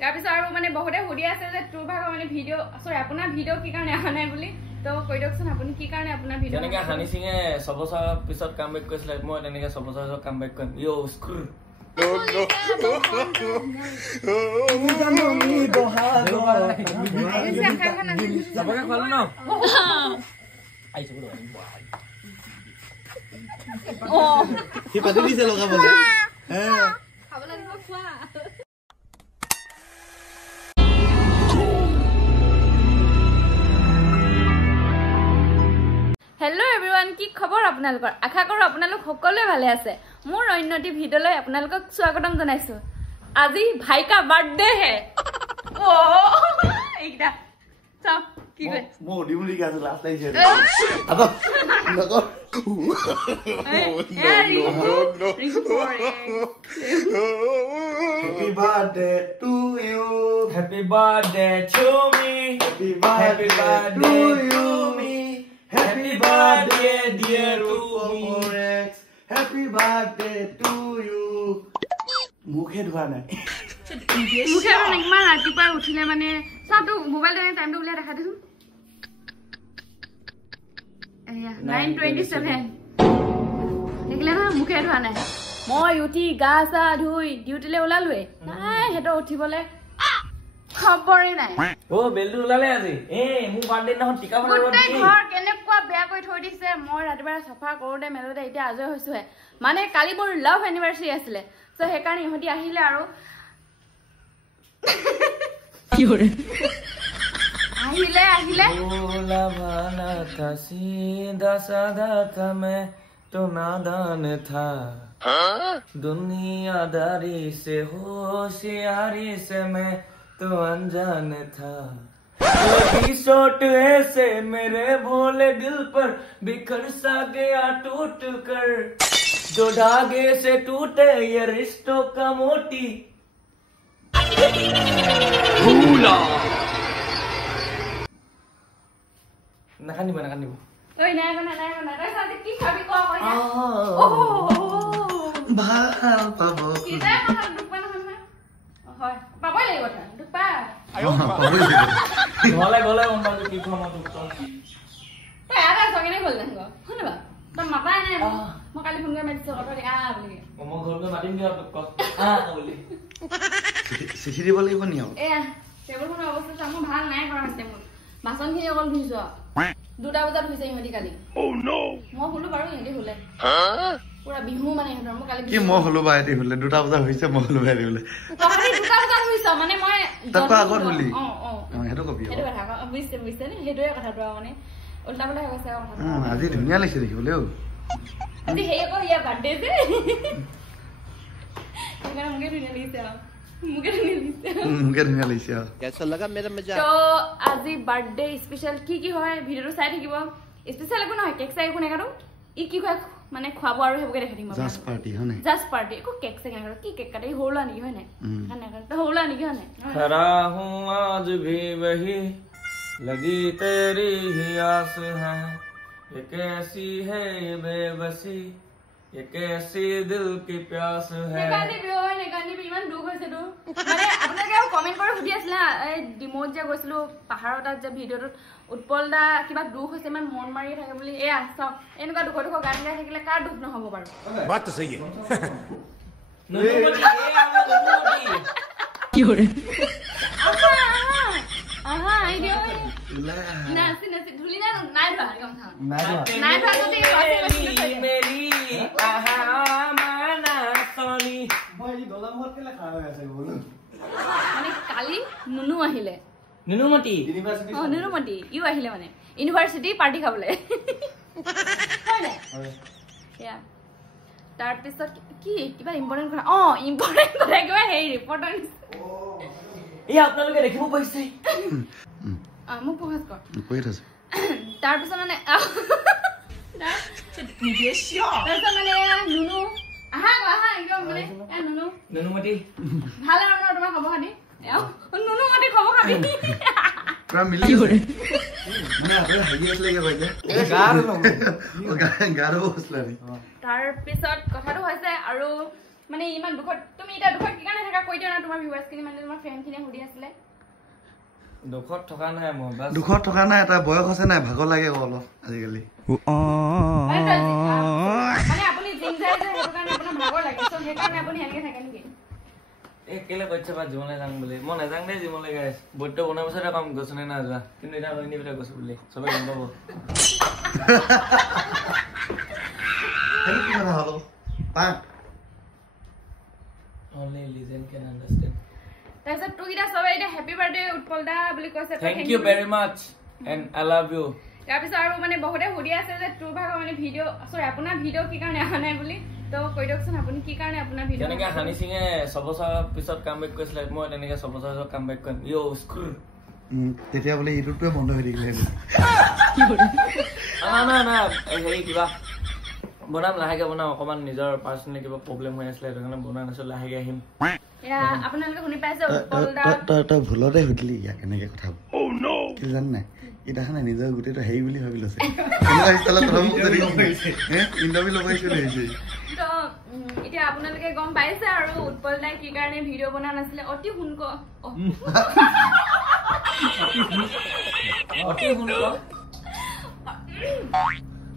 তাৰপিছত আৰু মানে বহুতে সুধি আছে যে তোৰ ভাগৰ মানে ভিডিঅ' সৰি আপোনাৰ ভিডিঅ' কি কাৰণে অহা নাই বুলি তো কৈ দিয়কচোন আপুনি কি কাৰণে আপোনাৰ ভিডিঅ' তেনেকে হানি সিঙে ছবছৰ পিছত কামবেক কৰিছিলে মই তেনেকে ছবছৰ পিছত কামবেক কৰিম ইয়ো স্ক্ৰু हेलो एवरीवन की खबर আপোনালোকৰ আশা কৰো আপোনালোক সকলোৱে ভালে আছে মোৰ অন্যটি ভিডিঅলৈ আপোনালোকক স্বাগতম জনাইছো আজি ভাই का बर्थडे है ओ एकदा চপ কি কয় মই দিমলি গাছ লাষ্ট টাইম আবা নকো Happy birthday to you Happy birthday to me Happy birthday to me Happy birthday dear to me Happy birthday to you মুখে ধোৱা নাই মুখে মানে ইমান ৰাতিপুৱা উঠিলে মানে সবটো মোবাইল দেনে টাইমটো উলিয়া দেখা দিছো এয়া 9:27 দেখিলে না মুখে ধোৱা নাই মই উঠি গা চা ধুই ডিউটিলে ওলালোৱে নাই হেটো উঠিবলে খবৰে নাই ও বেলু ওলালে আজি মু বাৰ্থডে নহয় টিকা বনাব গোটেই ঘৰ কেনেকুৱা বেয়া কৰি থৈ দিছে মই ৰাতিপুৱা সফা কৰোতে মেলোতে এতিয়া আজৰি হৈছোহে মানে কালি মোৰ লাভ এনিভাৰ্সাৰী আছিলে সো হেকাৰণে ইহঁতি আহিলে আৰু কি কৰে আহিলে बोला भाना था सीधा साधा था मैं तो नादान था दुनियादारी से होशियारी से मैं तो अनजान था लगी चोट ऐसे मेरे भोले दिल पर बिखर सा गया टूट कर जो धागे से टूटे ये रिश्तों का मोती भूला নাকানিব ওই নাই বনা তই সাথে কি খাবি ক কই না ভাল পাব কি যায় কথা দুপা নহয় হয় পাবই লাগিব কথা দুপা গলে অম্বাটো কি খাম তো তই আদা সগিনে গল না শুনবা তই মাতাই নাই মই কালি ফোন কৰি মাতিছ কথা দি বুলি মই ঘৰলৈ মাতিম দিয়া তোক বুলি চিঠি দিব লাগিব নি আৰু এয়া টেবুলখনৰ অৱস্থা চাম ভাল নাই কৰা টেবুল বাচনখিনি অকল ধুইছো 2টা বজাত ধুইছে ইহঁতি কালি মই শুলো বাৰু ইহঁতি শুলে পুৰা বিহু মানে ইহঁতৰ মই কালি কি মই হলো বাই দি হলে 2টা বজা হৈছে মই হলো বাই দি হলে তহঁতি 2টা বজাত ধুইছ মানে মই তক আগত হলি হেটো কবি হেটো কথা বুজিছে নে হেটোৱে কথাটো মানে উল্টা পাল্টা হৈ গৈছে কথা আজি ধুনীয়া লাগিছে দেখিবলৈ আজি হেই আকৌ ইয়া বাৰ্থডে যে সেইকাৰণে মুকে ধুনীয়া লাগিছে मुझे धुनिया লাগিছে कैसा लगा मेरा मजाक तो আজি বাৰ্থডে স্পেশাল কি হয় ভিডিওটো চাই থাকিব স্পেশাল একো নহয় কেক চাই একো নেকাটো ই কি হয় মানে খোৱাব আৰু হেবকে দেখাই দিম জাস্ট পাৰ্টি হয় নাই জাস্ট পাৰ্টি একো কেক চাই নেকাটো কি কেক কাটে হৌলা নেকি হয় নাই নেকাটো হৌলা নেকি হয় নাই खरा हूं आज भी वही लगी तेरी ही आस है ये कैसी है ये बेबसी ये कैसी दिल की प्यास है নেকানি ইমান দুখ হৈছে তো মানে আপোনালোকে কমেন্ট কৰি সুধি আছিলা এই ডিমোত যে গৈছিলো পাহাৰৰ তাত যে ভিডিওটোত উৎপল দা কিবা দুখ হৈছে ইমান মন মাৰি থাকে বুলি এয়া চাওক এনেকুৱা দুখ গান গাই থাকিলে কাৰ দুখ নহব বাৰু बात तो सही है কি কৰে আহা আইডিয়া নাচি ধুলি না নাই ধৰা একদম নাই ধৰা যদি মেৰি আহা মানা সনি মই দলা মহত কেলে খাৰা হৈ আছে বল মানে কালি নুনু আহিলে নুনুমতি ইউনিভাৰ্সিটি নুনুমতি ইউ আহিলে মানে ইউনিভাৰ্সিটি পাৰ্টি খাবলে হয় নাই ইয়া তাৰ পিছত কি কিবা ইম্পৰ্টেন্ট কথা ইম্পৰ্টেন্ট কথা কিবা হেই ৰিপৰ্টাৰ এই আপোনালোকে দেখিব পাইছে মোক ফোকাস কৰ কৈ আছে তাৰ পিছত মানে নুনু আহা একদম মানে নুনুমতি ভাল আৰু তোমাৰ খবৰ খাতি নুনুমতি খবৰ খাতি পুৰা মিলি কৰে মানে আপুনি হাগি আসলে কি কইছে গাৰো বসলা নি তাৰ পিছত কথাটো হৈছে আৰু মানে ইমান দুখত তুমি এটা দুখত কি কাৰণে এটা কৈ দিয়া না তোমাৰ ভিউৱাৰ্ছ খিনি মানে তোমাৰ ফ্ৰেণ্ড খিনি সুধি আছিলে দুখত থকা নাই মই বাস দুখত থকা নাই এটা বয়স আছে নাই ভাগৰ লাগে অলপ আজিকালি মানে আপুনি জিম যায় যে সেইটো কাৰণে আপোনাৰ ভাগৰ লাগে সো সেইকাৰণে আপুনি এনেকে থাকে নেকি এই কেলে কৈছে বা জীৱনলৈ যাম বুলি মই নাযাং দেই জীৱনলৈ গাইছ বৈদ্য বনাৰ পিছতে কাম গৈছো নে নাযোৱা কিন্তু এতিয়া লৈ নিবলৈ গৈছো বুলি চবে গম পাব সেইটো কি কথা হলো পাক only legend can understand তাৰপিছত তোক এতিয়া চবে এতিয়া হেপী বাৰ্থডে উৎপল দা বুলি কৈছে thank you very much and I love you তাৰপিছত আৰু মানে বহুতে সুধি আছে যে তোৰ ভাগৰ মানে ভিডিঅ' সৰি আপোনাৰ ভিডিঅ' কি কাৰণে অহা নাই বুলি তো কৈ দিয়কচোন আপুনি কি কাৰণে আপোনাৰ ভিডিঅ' তেনেকে হানি সিঙে ছবছৰ পিছত কামবেক কৰিছিলে মই তেনেকে ছবছৰ পিছত কামবেক কৰিম ইয়ো স্কুল তেতিয়া বোলে ইউটিউবটোৱে বন্ধ হৈ থাকিলে না হেৰি কিবা বনাম লাহেকে বনাম অকমান নিজৰ পাৰ্চনেলি কিবা প্ৰব্লেম হৈ আছিলে সেইটো কাৰণে বনোৱা নাছিলো লাহেকে আহিম এয়া আপোনালোকে শুনি পাইছে উৎপল দা তই ভুলতে সুধিলি ইয়াক এনেকে কথা কি জান নাই ইটাখন নিজৰ গোটেইটো হেৰি বুলি ভাবি লৈছে ইণ্টাৰভিউ লগাইছিল তো এতিয়া আপোনালোকে গম পাইছে আৰু উৎপল দাই কি কাৰণে ভিডিঅ' বনোৱা নাছিলে অতি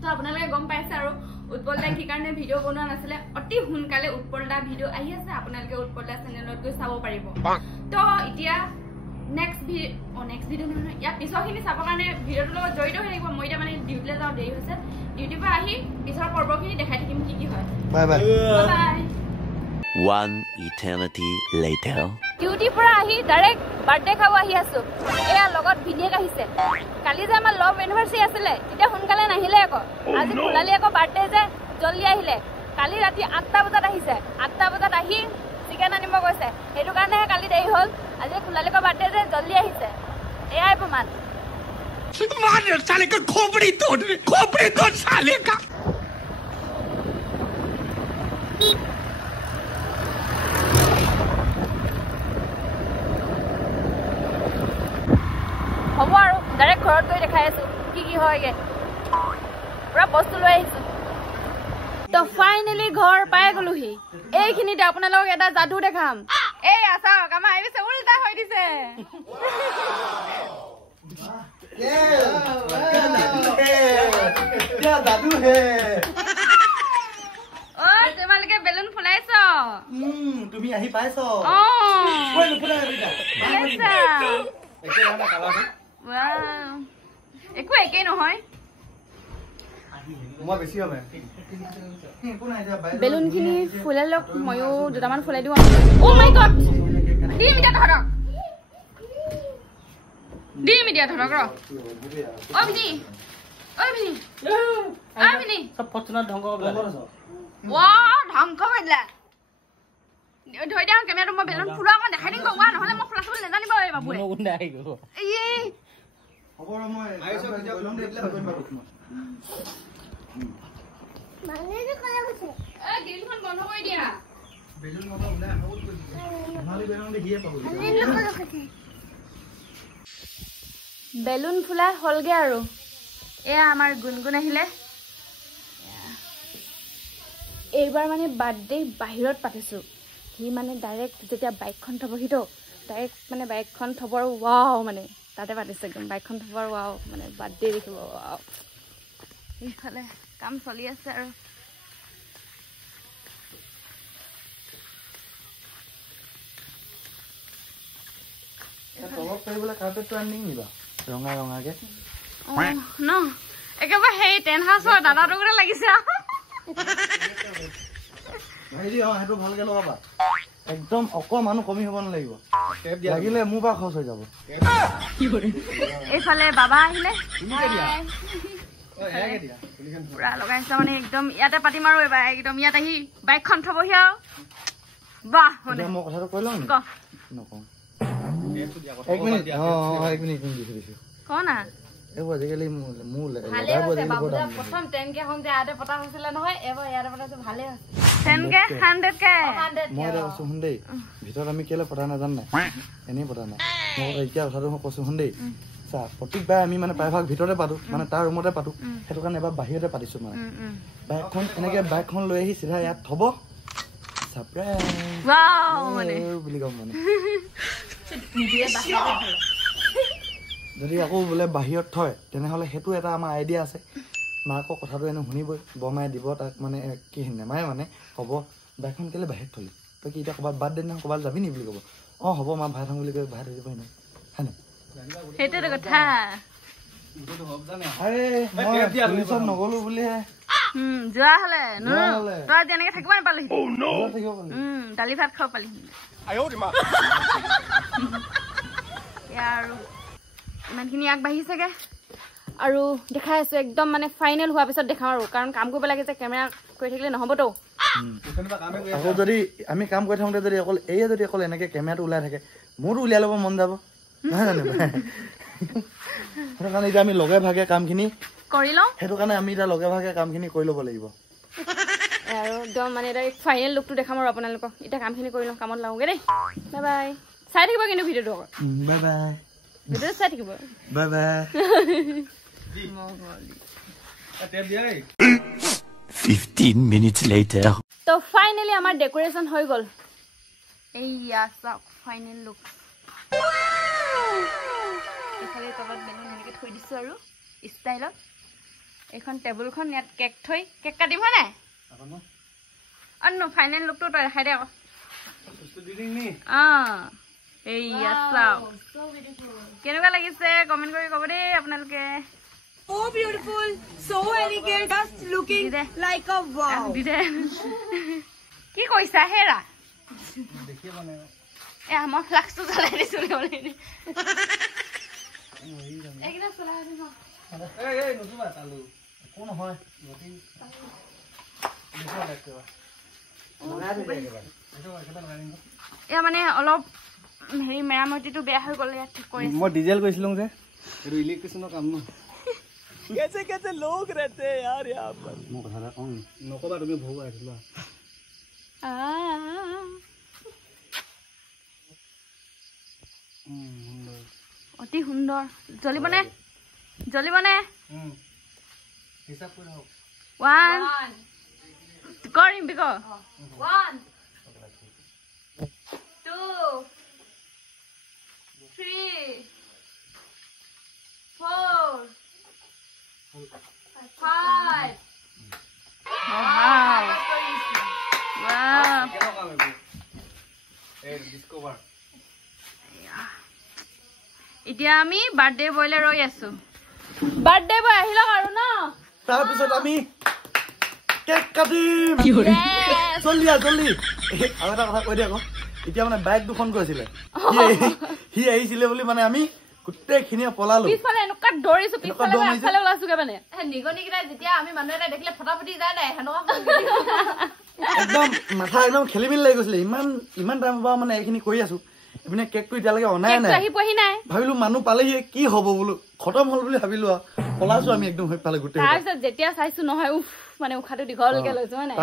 তো আপোনালোকে গম পাইছে আৰু উৎপল দাই কি কাৰণে ভিডিঅ' বনোৱা নাছিলে অতি সোনকালে উৎপল দা ভিডিঅ' আহি আছে আপোনালোকে উৎপল দা চেনেলত গৈ চাব পাৰিব তো এতিয়া নেক্সট ভিডিঅ' নহয় ইয়াৰ পিছৰখিনি চাবৰ কাৰণে ভিডিঅ'টোৰ লগত জড়িত হৈ থাকিব মই এতিয়া মানে ডিউটিলৈ যাওঁ দেৰি হৈছে ডিউটিৰ পৰা আহি পিছৰ পৰ্বখিনি দেখাই থাকিম কি হয় bye bye bye One eternity later. ডিউটিৰ পৰা আহি ডাইৰেক্ট বাৰ্থডে খাব আহি আছো এয়া লগত ভিনিয়েক আহিছে কালি যে আমাৰ লভ এনিভাৰ্চাৰী আছিলে তেতিয়া সোনকালে নাহিলে আকৌ আজি ফুলালি আকৌ বাৰ্থডে যে জল্দি আহিলে কালি ৰাতি 8টা বজাত আহিছে 8টা বজাত আহি চিকেন আনিব গৈছে সেইটো কাৰণেহে কালি দেৰি হ'ল আজি ফুলালিকৰ বাৰ্থডে যে জল্দি আহিছে এয়াই প্ৰমাণ साले का खोपड़ी तोड़ साले का হ'ব আৰু ডাইৰেক্ট ঘৰত গৈ দেখাই আছো কি হয়গে পুৰা বস্তু লৈ আহিছো তো ফাইনেলি ঘৰ পাই গলোহি এইখিনিতে আপোনালোকক এটা যাদু দেখাম এই আছাক আমাৰ আহিছে উল্টা হৈ দিছে তোমালোকে বেলুন ফুলাইছ তুমি আহি পাইছ একো একেই নহয় বেলুন খিনি ফুলাই লওক ময়ো দুটামান ফুলাই দিওঁ দিম এতিয়া ধৰক ৰ ধ্বংস কৰি দিলা ধৰি দিয়া কেমেৰাটো মই বেলুন ফুলোৱা অকণ দেখাই দিম কোৱা নহ'লে মই ফুলা চুল নেজানিব এই বাবুৱে গ্ৰিলখন বন্ধ কৰি দিয়া বেলুন ফুলা হ'লগে আৰু এয়া আমাৰ গুণগুণ আহিলে এইবাৰ মানে বাৰ্থডে বাহিৰত পাতিছোঁ সি মানে ডাইৰেক্ট যেতিয়া বাইকখন থবহিতো ডাইৰেক্ট মানে বাইকখন থব আৰু ৱাও মানে তাতে পাতিছে একদম বাইকখন থব আৰু ৱাও মানে বাৰ্থডে দেখিব ৱাও এইফালে কাম চলি আছে আৰু ন একেবাৰে সেই টেন হাউচৰ দাদাটো গোটেই লাগিছে সেইটো ভালকে লগাবা একদম অকমানো কমি হ'ব নালাগিব লাগিলে মোৰ পৰা খৰচ হৈ যাব এইফালে বাবা আহিলে পুৰা লগাইছে মানে একদম ইয়াতে পাতিম আৰু এইবাৰ একদম ইয়াত আহি বাইকখন থবহি আৰু বাহ মানে মই কথাটো কৈ লওঁ নকওঁ ক না এইবোৰ আজিকালি প্ৰথম 10K এখন যে ইয়াতে পতা হৈছিলে নহয় এবাৰ ইয়াতে পতাটো ভালে হৈছে 10K 100K মই এতিয়া কৈছো শুন দেই ভিতৰত আমি কেলে পতা নাজান নাই এনেই পতা নাই মই এতিয়া কথাটো মই কৈছো শুন দেই চা প্ৰত্যেকবাৰ আমি মানে প্ৰায়ভাগ ভিতৰতে পাতো মানে তাৰ ৰুমতে পাতো সেইটো কাৰণে এবাৰ বাহিৰতে পাতিছো মানে বাইকখন এনেকে বাইকখন লৈ আহি চিধা ইয়াত থব সারপ্রাইজ ওয়াও মানে বুলি কম মানে নিজে বাহিৰত যদি আকৌ বোলে বাহিৰত থয় তেনেহ'লে সেইটো এটা আমাৰ আইডিয়া আছে মাকৰ কথাটো এনে শুনিবই বমাই দিব তাক মানে কি নেমায়ে মানে ক'ব বাইকখন কেলে বাহিৰত থলি তই কি এতিয়া ক'ৰবাত বাৰ্থডে দিনাখন ক'ৰবাত যাবি নি বুলি ক'ব অঁ হ'ব মা ভাই থওঁ বুলি কৈ ভাই থৈ দিব নহয় হয়নে সেইটোৱে কথা আৰে মই পুলিচত নগ'লো বুলিহে যোৱা হ'লে যোৱা হ'লে। তই যেনেকে থাকিব নাপালিহি থাকিব পালি দালি ভাত খাব পালিহি এয়া আৰু ইমানখিনি আগবাঢ়িছেগে আৰু দেখাই আছো একদম মানে ফাইনেল হোৱাৰ পিছত দেখাম আৰু কাৰণ কাম কৰিব লাগে যে কেমেৰা কৰি থাকিলে নহ'বতো আকৌ যদি আমি কাম কৰি থাকোঁতে যদি অকল এনেকে কেমেৰাটো ওলাই থাকে মোৰো উলিয়াই ল'ব মন যাব নহয় জানো সেইটো কাৰণে এতিয়া আমি লগে ভাগে কামখিনি কৰি লওঁ সেইটো কাৰণে আমি এতিয়া লগে ভাগে কামখিনি কৰি ল'ব লাগিব আৰু একদম মানে এটা ফাইনেল লুকটো দেখাম আৰু আপোনালোকক এতিয়া কামখিনি কৰি লওঁ কামত লাওঁগে দেই বাই বাই চাই থাকিব কিন্তু ভিডিঅ'টো আকৌ বাই বাই ভিডিঅ'টো চাই থাকিব বাই বাই 15 minutes later. তো ফাইনেলি আমাৰ ডেকোৰেশ্যন হৈ গ'ল এইয়া চাওক ফাইনেল লুক এইফালে তলত বেলুন এনেকৈ থৈ দিছোঁ আৰু ষ্টাইলত এইখন টেবুলখন ইয়াত কেক থৈ কেক কাটিম হয় নাই ফাইনেল লুকটো তই দেখাই দে আকৌ এইয়া চাওক কেনেকুৱা লাগিছে কমেণ্ট কৰি ক'ব দেই আপোনালোকে So beautiful, so elegant, just looking like a wow. কি কৈছা হেৰা এয়া মই ফ্লাক্সটো জ্বলাই দিছোঁ এয়া মানে অলপ হেৰি মেৰামতিটো বেয়া হৈ গ'ল ইয়াত ঠিক কৰি মই ডিজেল কৈছিলোঁ যে এইটো ইলেক্ট্ৰিচিয়ানৰ কাম ন कैसे कैसे लोग रहते हैं यार यहाँ पर মই কথা এটা কওঁ নক'বা তুমি ভৌ আহিছিলা অতি সুন্দৰ জ্বলিবনে হিচাপ কৰি হওক 1 কৰিম বিক 1 2 3 4 5 wow এতিয়া আমি বাৰ্থডে বয়লে ৰৈ আছো বাৰ্থডে বয় আহিল আৰু ন তাৰপিছত আমি কেক কাটিম জল্দি আৰু এটা কথা কৈ দিয়া আকৌ এতিয়া মানে বাইক দুখন গৈছিলে সি আহিছিলে বুলি মানে আমি গোটেইখিনিয়ে পলালো পিছফালে এনেকুৱা দৌৰিছো পিছফালে আগফালে ওলাইছোগে মানে নিগনিকেইটা যেতিয়া আমি মানুহ এটা দেখিলে ফটাফটি যায় নাই সেনেকুৱা একদম মাথা একদম খেলি মেলি লাগি গৈছিলে ইমান টাইমৰ পৰা মানে এইখিনি কৰি আছো ইপিনে কেকটো এতিয়ালৈকে অনাই নাই ভাবিলো মানুহ পালেহি কি হব বোলো খতম হল বুলি ভাবিলো আৰু পলাইছো আমি একদম হৈ পালে গোটেই তাৰপিছত যেতিয়া চাইছো নহয় মানে উশাহটো দীঘলকে লৈছো হয় নাই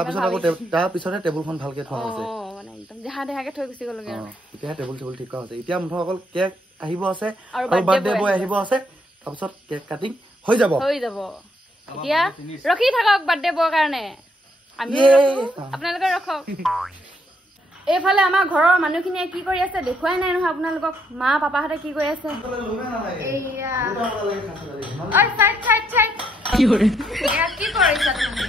তাৰপিছতে টেবুলখন ভালকে থোৱা হৈছে মানে একদম দেহা দেহাকে থৈ গুচি গ'লগে আৰু এতিয়া টেবুল ঠিক কৰা হৈছে এতিয়া মুঠৰ অকল কেক আহিব আছে আৰু বাৰ্থডে বয় আহিব আছে তাৰপিছত কেক কাটিং হৈ যাব এতিয়া ৰখি থাকক বাৰ্থডে বয়ৰ কাৰণে আমি আপোনালোকে ৰখক এইফালে আমাৰ ঘৰৰ মানুহখিনিয়ে কি কৰি আছে দেখুৱাই নাই নহয় আপোনালোকক মা পাপাহঁতে কি কৰি আছে কি কৰিছা তুমি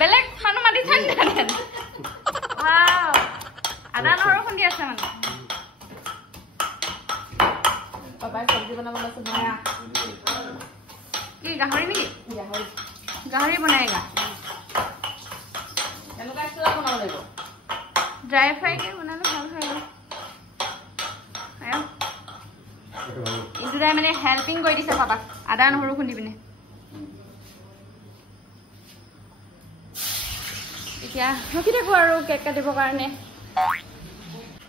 বেলেগ মানুহ মাতি আদা নহৰু খুন্দি আছে মানে পাপাই চব্জি বনাব লৈছে কি গাহৰি নেকি গাহৰি বনাইগা ড্ৰাই ফ্ৰাইকে বনালে ভাল হয় আৰু ইন্দুদাই মানে হেল্পিং কৰি দিছে পাপাক আদা নহৰু খুন্দি পিনে এতিয়া ৰখি থাকো আৰু কেক কাটিবৰ কাৰণে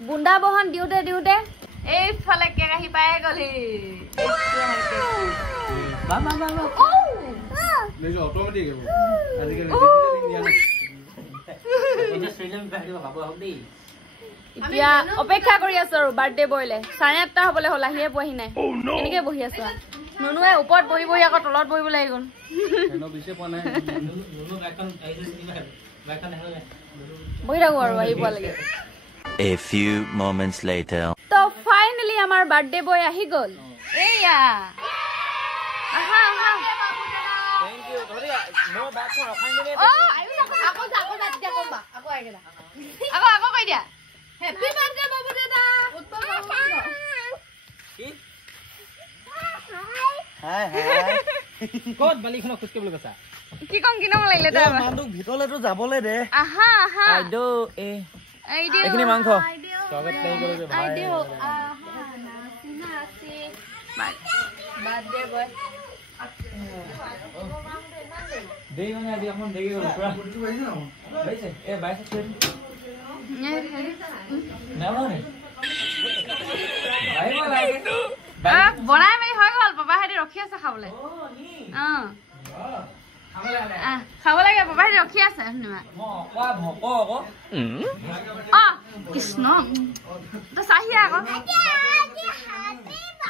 বুন্দা বহন দিওঁতে এইফালে কেক আহি পাই গ'লহি এতিয়া অপেক্ষা কৰি আছো আৰু বাৰ্থডে বয়লে 8:30 হবলৈ হ'ল আহিয়ে পোৱাহি নাই এনেকে বহি আছো নুনুৱে ওপৰত বহি আকৌ তলত বহিব লাগি গ'ল বহি থাকো আৰু আহি পোৱা লাগে A few moments later. তো ফাইনালি আমাৰ বাৰ্থডে বয় আহি গ'ল এয়া আহা আহা Thank you. Doria, no back for offending it. ও আকৌ তেতিয়া কমবা আকৌ আহি গলা আকৌ কৈ দিয়া হ্যাপি বাৰ্থডে বাবু দাদা উত্তম কি? হাই ক'ত বালিখনক খুচকে বুলি কৈছা? কি কম কিনম লাগিলে তই মানুহক ভিতৰলেতো যাবলৈ দে আহা আহা আইডো আইডিও এইখিনি মাংস আইডিও স্বাগত নাই কৰিলে ভাই আইডিও আহা নাচি বাৰ্থডে বয় দেই মানে আজি এখন দেৰি গ'ল পুৰা বাইছে এ বাইছে ছেন নাও নে বাইবা লাগে বনাই মেলি হৈ গ'ল পাপা হেতি ৰখি আছে খাবলৈ খাব লাগে পাপা হেতি ৰখি আছে শুনিবা কৃষ্ণ তই চাহিয়া আকৌ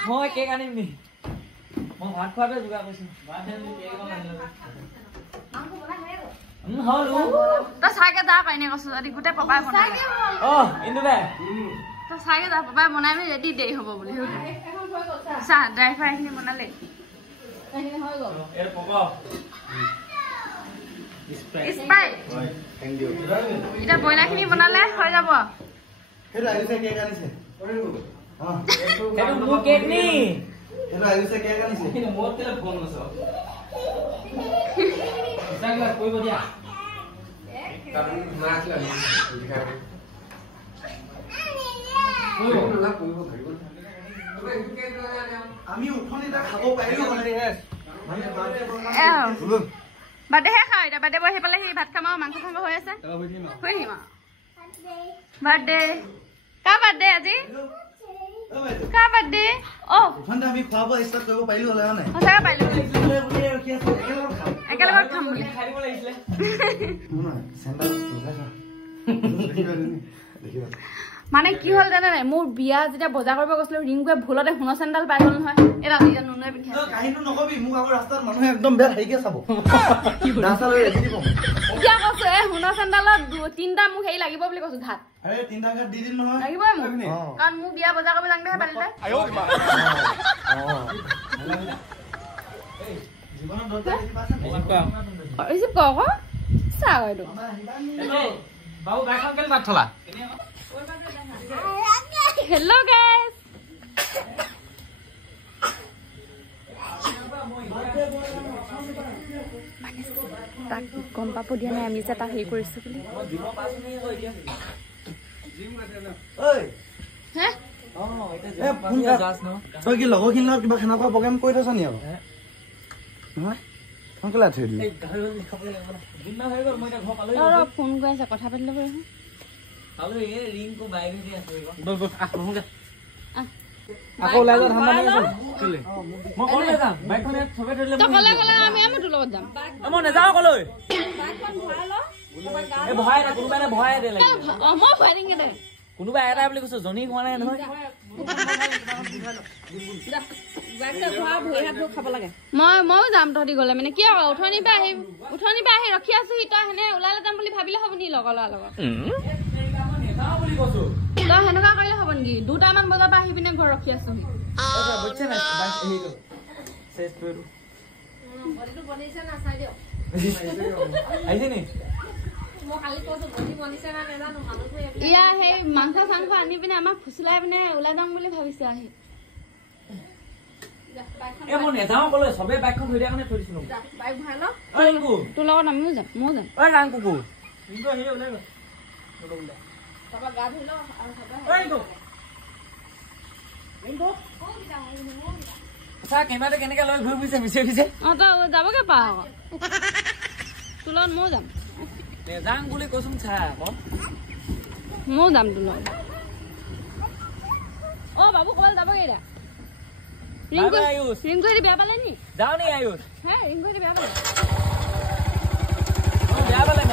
মই কেক আনিম নি মই ভাত খোৱাবে যোগাৰ কৰিছো ভাত আনি কেক আনিম হলো তই চাগে যা কইনে কৈছো যদি গোটেই পাপাই বনাই ইন্দু দে তই চাগে যা পাপাই বনাই মেলি ৰেডি দেৰি হ'ব বুলি চা ড্ৰাই ফ্ৰাই খিনি বনালে এৰ পক স্প্ৰাইট এতিয়া ব্ৰইলাৰ খিনি বনালে হৈ যাব সেইটো আহিছে কেক আনিছে সেইটো মোৰ কেক নি সেইটো আহিছে কেক আনিছে কিন্তু মোৰ তেল ফোন নছ ইছাগলা কইব দিয়া আমি উঠনি তা খাব পাৰিলো বাৰ্থডেহে খাওঁ এতিয়া বাৰ্থডে বহি পেলাই সি ভাত খাম আৰু মাংস চাংস হৈ আছে হৈ থাকিম আৰু বাৰ্থডে কাৰ বাৰ্থডে আজি কাৰ বাৰ্থডে আমি খোৱা বোৱা ষ্টাৰ্ট কৰিব পাৰিলো হ'লে নাই সঁচাকৈ পাৰিলো একেলগত খাম বুলি খাই দিব লাগিছিলে মানে কি হ'ল জানে নাই মোৰ বিয়া যেতিয়া বজাৰ কৰিব গৈছিলো ৰিংকুৱে ভুলতে সোণৰ চেণ্ডাল পাই গ'ল নহয় এডাল এতিয়া নুনুৱে পিন্ধি কাহিনীটো নকবি মোক আকৌ ৰাস্তাত মানুহে একদম বেয়া হেৰিকে চাব ৰাস্তালৈ ৰেডি কম কিয় কৈছো সোণৰ চেণ্ডালত তিনিটা মোক হেৰি লাগিব বুলি কৈছো ঘাট আৰে তিনিটা ঘাট দি দিম নহয় লাগিবই মোক কাৰণ মোৰ বিয়া বজাৰ কৰিব যাওঁতেহে পালে তাই ৰিচিভ কৰ আকৌ চা এইটো বাবু বাইখন কেলে তাত থলা হেল্ল' গাইজ তাক গম পাব দিয়া নাই আমি যে তাক হেৰি কৰিছো বুলি তই কি লগৰখিনিৰ লগত কিবা খানা খোৱা প্ৰগ্ৰেম কৰি থৈছ নি আকৌ নহয় সোনকালে থৈ দিলি ফোন কৰি আছে কথা পাতি ল'ব আকৌ ওলাই যোৱা ধান্দা মাৰি আছো কেলে মই কলৈ যাম বাইকখন ছবে ধৰিলে আমি তোৰ লগত যাম মই নাযাওঁ কলৈ এই ভৰাই দে কোনোবাই এটা ভৰাই দে লাগে মই ভৰাই দিম দে কোনোবা এটা বুলি কৈছো জনী হোৱা নাই নহয় ময়ো যাম তহঁতি গ'লে মানে কিয় উঠনিৰ পৰা আহি ৰখি আছো তই সেনে ওলালে যাম বুলি ভাবিলে হ'ব নেকি লগৰ ল'ৰাৰ লগত তই সেনেকুৱা কৰিলে হ'ব নেকি 2টামান বজাৰ পৰা আহি পিনে ঘৰ ৰখি আছোহি ইয়া সেই মাংস চাংস আনি পিনে আমাক ফুচলাই পিনে ওলাই যাম বুলি ভাবিছো আহি মই নেযাওঁ কলৈ চবে বাইকখন ধৰি দিয়া কাৰণে থৈ দিছিলো তোৰ লগত আমিও যাম ময়ো যাম কেমেৰাটো কেনেকে লৈ ঘূৰি ফুৰিছে বিচাৰি ফুৰিছে তই যাবগে পাৰ আকৌ তোৰ লগত ময়ো যাম নেযাওঁ বুলি কৈছোন চা আকৌ ময়ো যাম তোৰ লগত বাবু ক'ৰবাত যাবগে এতিয়া ৰিংকু হেৰি বেয়া পালে নি যাওঁ নি আয়ুষ হে ৰিংকু হেৰি বেয়া পালে বেয়া পালে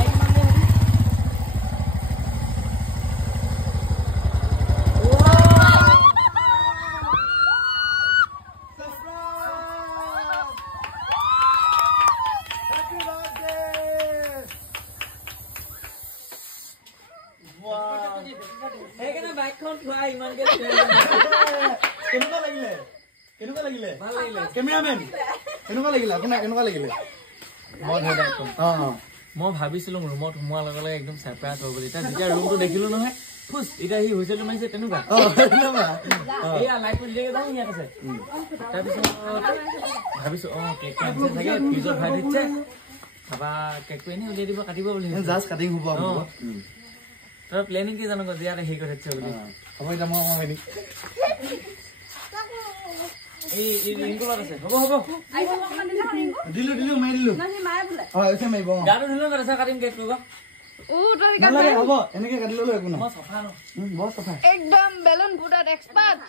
কেনেকুৱা লাগিলে ভাল লাগিলে কেমেৰামেন কেনেকুৱা লাগিলে আপোনাৰ কেনেকুৱা লাগিলে মই ভাবিছিলো ৰুমত সোমোৱাৰ লগে লগে একদম সাৰপ্ৰাইজ হ'ব বুলি যেতিয়া ৰুমটো দেখিলো নহয় খুশ এতিয়া সি হৈছে মাৰিছে তেনেকুৱা এয়া লাইটটো দিলে যাওঁ ইয়াত আছে তাৰপিছত ভাবিছো কেক আনিছে চাগে ফ্ৰিজত ভৰাই দিছে তাৰপৰা কেকটো এনেই উলিয়াই দিব কাটিব বুলি জাষ্ট কাটিং হ'ব তাৰ প্লেনিং কি জানো যে ইয়াত হেৰি কৰি থৈছে বুলি হ'ব এতিয়া মই এই ৰিংকুলত আছে হ'ব দিলো মাৰি দিলো এতিয়া মাৰিব গাটো ধুলো কৰিছে কাটিম কেক কৰিব নালাগে হ'ব এনেকে কাটি ল'লো একো নাই মই চফা ন বৰ চফা একদম বেলুন ফুটাত এক্সপাৰ্ট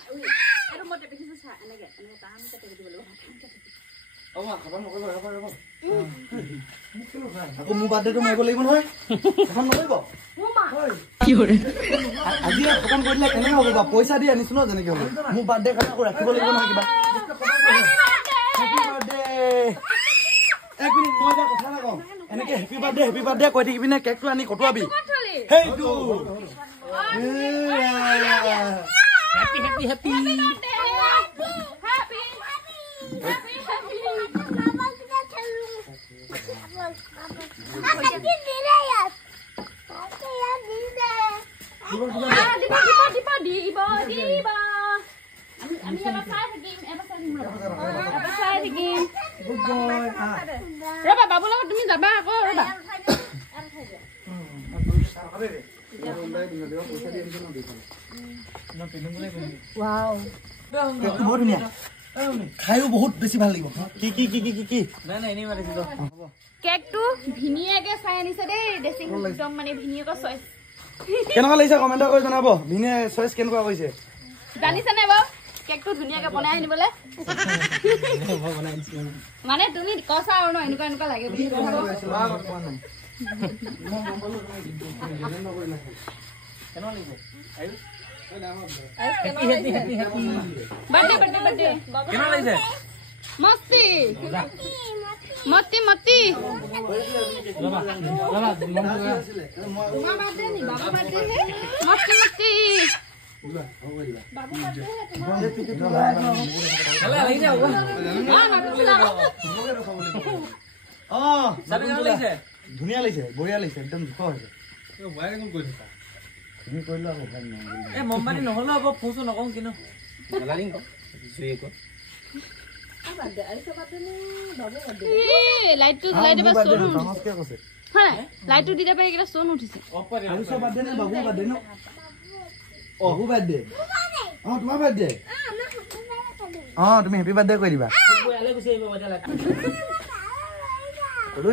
আকৌ মোৰ বাৰ্থডেটো মাৰিব লাগিব নহয় এখন নকৰিব আজি খতম কৰি দিলে কেনেকে হ'ব বা পইচা দি আনিছো ন যেনেকে হ'ব মোৰ বাৰ্থডে কাৰণে আকৌ ৰাখিব লাগিব নহয় কিবা হেপী বাৰ্থডে এক মিনিট মই এটা কথা নকওঁ এনেকে হেপী বাৰ্থডে কৈ থাকি পিনে কেকটো আনি কটোৱাবি সেইটো হেপী ৰবা বাবুৰ লগত তুমি যাবা আকৌ ৰবা বৰ ধুনীয়া খাইও বহুত বেছি ভাল লাগিব কি নাই এনেই মাতিছিলো কেকটো ভিনিয়াকে চাই আনিছে দেই ড্ৰেছিং একদম মানে ভিনিয়াকৰ চইচ কেনেকুৱা লাগিছে কমেণ্ট কৰি জনাব ভিনিয়ে চইচ কেনেকুৱা কৰিছে জানিছে নাই বাৰু কেকটো ধুনীয়াকে বনাই আনিবলৈ মানে তুমি কছা আৰু ন এনেকুৱা লাগে বুলি বাৰ্থডে কেনেকুৱা লাগিছে মস্তি ধুনীয়া লাগিছে বঢ়িয়া লাগিছে একদম জোখ হৈছে মমবাতি নহ'লে হ'ব ফোনটো নকওঁ কিন্তু লাইটটো জ্বলাই দিবা চোন লাইটটো দি দিবা এইকেইটা চোন উঠিছে তুমি হেপী বাৰ্থডে কৰি দিবা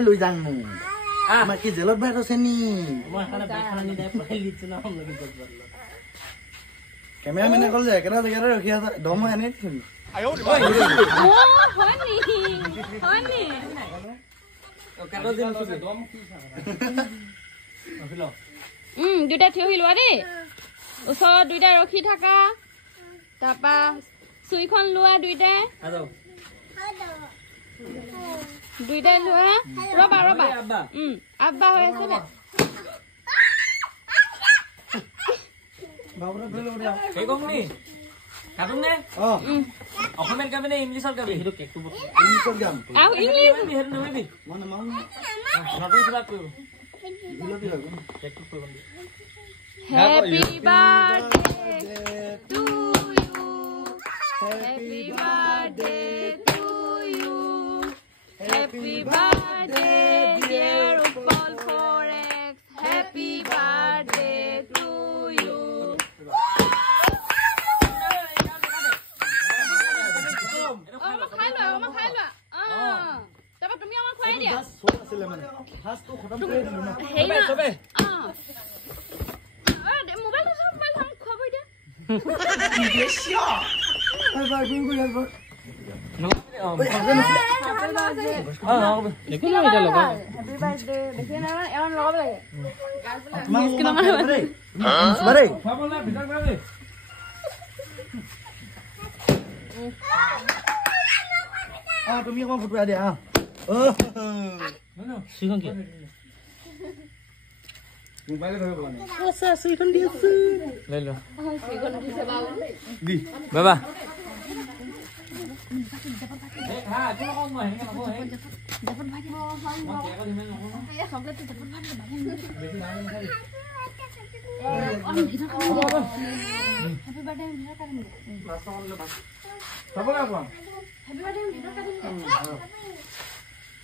লৈ যাম আমাৰ কি জেলত ভাই আছে নি কেমেৰামেনে ক'লে যে একেটা জেগাতে ৰখি আছে দম হৈ আনি দুইটা থিয় হৈ লোৱা দেই ওচৰত দুইটা ৰখি থাকা তাৰপা চুইখন লোৱা দুইটাই লোৱা ৰবা আব্বা হৈ আছে দে অসমীয়াত গাবি নে ইংলিছত গাবি সেইটো কেকটো Happy birthday to you. Happy birthday to you. Happy birthday dear Upal Forex. Happy birthday to you. তুমি অকণ ফুটুৱাই দিয়া মোবাইল ধরে বলা আছে আছে এখন দি আছে লৈ ল সেইখন দিছে বাবু দি বাবা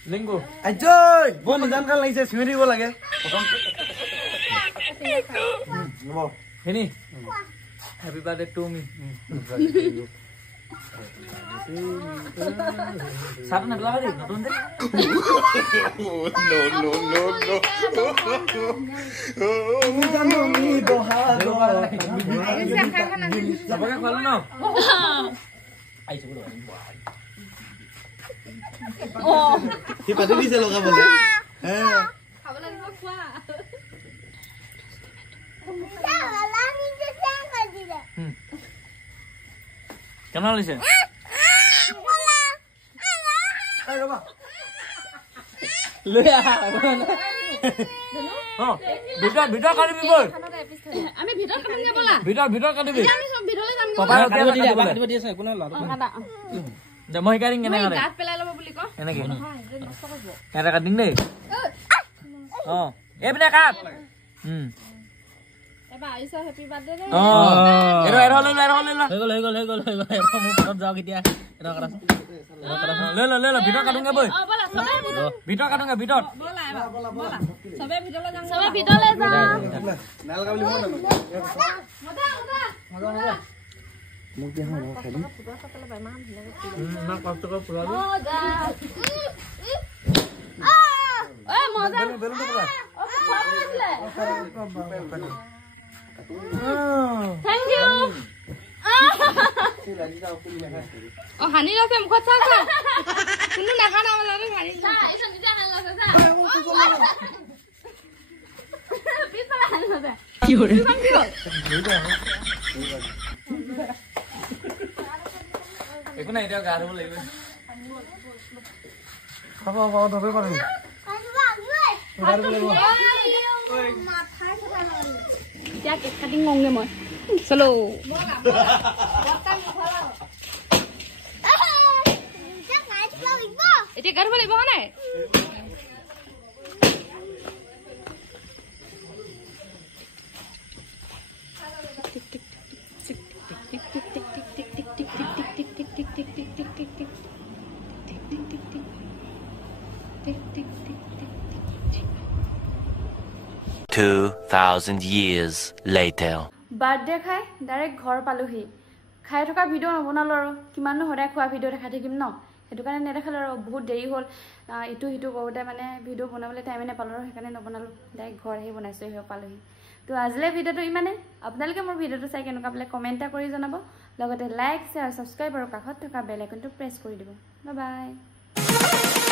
লিংগু আজয় বৰ নিজান কাল লাগিছে চিঞৰি দিব লাগে হেনি হ্যাপি বার্থডে টু মি সাত না লাগা দে নতুন দে সবকে খোলো না আইছো বলো ও কি পাতি দিছে লগাবলে হ্যাঁ খাব লাগিব খোৱা কেমন লাগিছে লৈ আহা ভিতৰ কাটিবি বল আমি ভিতৰত কাটিম গে বলা ভিতৰ কাটিবি আমি সব ভিতৰলৈ যাম গে পাপা কাটিব দি আছে কোনে লাটো মই শিকাই দিম কেনে কাটে গাত পেলাই ল'ব বুলি ক এনেকে এটা কাটিম দেই অ এইপিনে কাট এবাৰ আইছা হেপি বাৰ্থডে দে অ এৰো লৈ হৈ গল মোৰ পটত যাও কেতিয়া এটা কৰা লৈ ল ভিতৰ কাটুঙ্গে বই অ বলা সবে ভিতৰ কাটুঙ্গে ভিতৰ বলা বলা সবে ভিতৰলৈ যাম সবে ভিতৰলৈ যাম নাল গাবলি মই না মজা মোক দিয়া হয় খাই দিম না কষ্ট করে ফুলাবি ঐ মজা বেলুন পকা ও খোৱা গৈছিলে থ্যাংক ইউ ও হানি লৈছে মুখত চা চা কোনো নাখা না মানে হানি চা এইটো নিজে হানি লৈছে চা পিছফালে হানি লৈছে কি হ'ল একো নাই এতিয়া গা ধুব লাগিব খাব ধবে কৰিম এতিয়া কেক কাটিং কৰোঁগে মই চলো এতিয়া গা ধুব লাগিব হয় নাই $2,000 years later. বাৰ্থডে খাই ডাইৰেক্ট ঘৰ পালোহি খাই থকা ভিডিঅ' নবনালোঁ আৰু কিমাননো সদায় খোৱা ভিডিঅ' দেখাই থাকিম ন সেইটো কাৰণে নেদেখালোঁ আৰু বহুত দেৰি হ'ল ইটো সিটো কৰোঁতে মানে ভিডিঅ' বনাবলৈ টাইমে নাপালোঁ আৰু সেইকাৰণে নবনালোঁ ডাইৰেক্ট ঘৰ আহি বনাইছোঁ সেই পালোহি তো আজিলৈ ভিডিঅ'টো ইমানে আপোনালোকে মোৰ ভিডিঅ'টো চাই কেনেকুৱা বোলে কমেণ্ট এটা কৰি জনাব লগতে লাইক শ্বেয়াৰ ছাবস্ক্ৰাইব আৰু কাষত থকা বেল আইকনটো প্ৰেছ কৰি দিব বাই বাই